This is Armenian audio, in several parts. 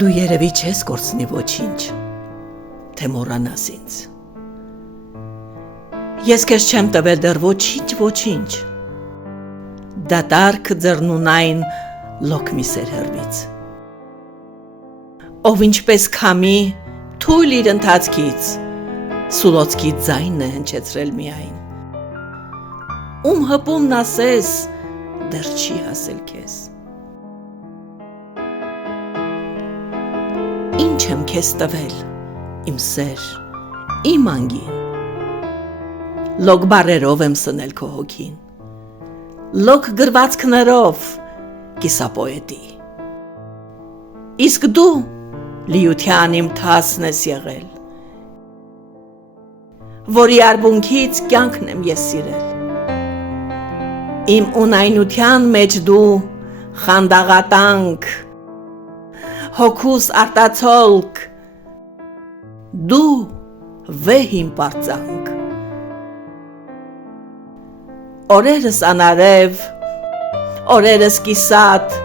Դու երևի չես կորցնի ոչինչ, թե մոռանաս ինձ։ Ես քեզ չեմ տվել դեռ ոչինչ։ Դատարկ ձեռնունայն լոկ մի սեր հեռվից։ Ով ինչպես քամի թույլ իր ընթացքից, սուլոցքի ձայնն է հնչեցրել միայն։ Ում հպումն ասես, դեռ չի հասել քեզ։ Ինչ եմ քեզ տվել, իմ սեր, իմ անգին։ Լոկ բարերով եմ սնել քո հոգին, լոկ գրվածքներով կիսապոետի։ Իսկ դու լիության իմ թասն ես եղել, որի արբունքից կյանքն եմ ես սիրել։ Իմ ունայնության մեջ դու խանդաղատանք, հոգուս արտացոլք, դու վեհ իմ պարծանք։ Օրերս անարև, օրերս կիսատ,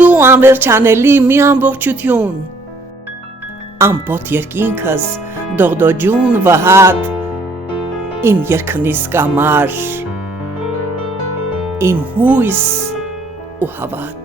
դու անվերջանելի մի ամբողջություն, ամպոտ երկինքս դողդոջուն վհատ, իմ երքնիս կամար, իմ հույս ու հավատ։